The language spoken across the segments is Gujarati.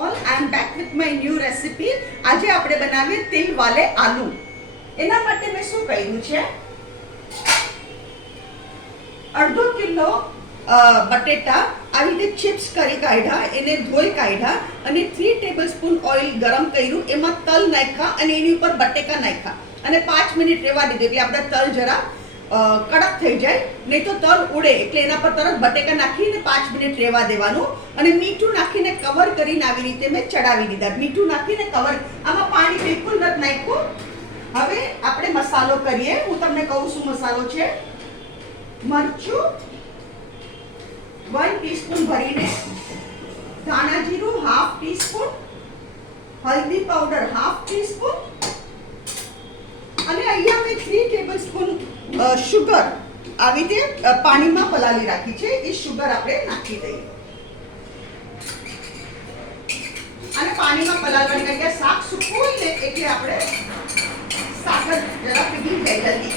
All I am back with my new recipe. आज આપણે બનાવીએ તેલ વાલે આલુ। એના માટે મેં શું કર્યું છે, અડધો કિલો બટેટા આવી રીતે ચિપ્સ કરી કાઢ્યા, એને ધોઈ કાઢ્યા અને 3 ટેબલસ્પૂન ઓઇલ ગરમ કર્યું, એમાં તલ નાખ્યા અને એની ઉપર બટેકા નાખ્યા અને 5 મિનિટ રહેવા દીધું એટલે આપણા તલ જરા કડક થઈ જાય, નહીં તો તલ ઉડે એટલે એના પર તરત બટેકા નાખીને 5 મિનિટ રહેવા દેવાનું અને મીઠું નાખીને કવર કરીને આવી રીતે મેં ચડાવી દીધા। મીઠું નાખીને કવર, આમાં પાણી બિલકુલ નથી નાખ્યું। હવે આપણે મસાલો કરીએ। હું તમને કહું શું મસાલો છે। મરચું 1 ટીસ્પૂન ભરીને, ધાણા જીરું હાફ ટીસ્પૂન, હલ્દી પાવડર હાફ ટીસ્પૂન અને અહીંયા મેં 3 ટેબલસ્પૂન શુગર આવી રીતે પાણીમાં પલાળી રાખી છે, એ શુગર આપણે નાખી દઈએ અને પાણીમાં પલાળવાની જગ્યાએ શાક સૂકવું હોય ને એટલે આપણે સાકર જરા પીગળી જાય જલ્દી।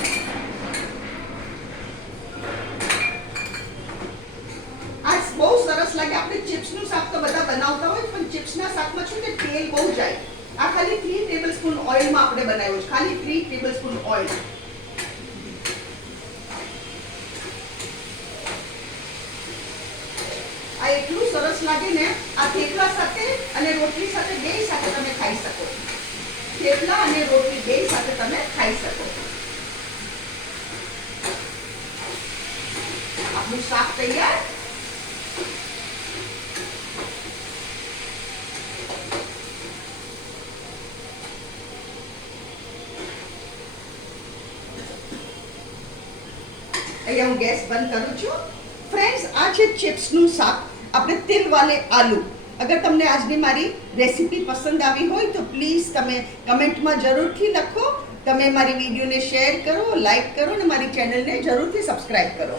આ બહુ સરસ લાગે। આપણે ચિપ્સનું શાક તો બધા બનાવતા હોય પણ ચિપ્સના શાકમાં શું કે તેલ બહુ જાય। આ ખાલી 3 ટેબલસ્પૂન ઓઇલમાં આપણે બનાવ્યું છે, ખાલી 3 ટેબલસ્પૂન ઓઇલ। આ એટલું સરસ લાગે ને, આ થેપલા સાથે અને રોટલી સાથે બે સાથે તમે ખાઈ શકો। થેપલા અને રોટલી બે સાથે તમે ખાઈ શકો। આપણું શાક તૈયાર। અહીંયા હું ગેસ બંધ કરું છું। ફ્રેન્ડ્સ, આ છે ચિપ્સનું શાક, આપણે તેલ વાલે આલુ। અગર તમને આજની મારી રેસીપી પસંદ આવી હોય તો પ્લીઝ તમે કમેન્ટમાં જરૂરથી લખો। તમે મારી વિડીયોને શેર કરો, લાઈક કરો અને મારી ચેનલને જરૂરથી સબસ્ક્રાઈબ કરો।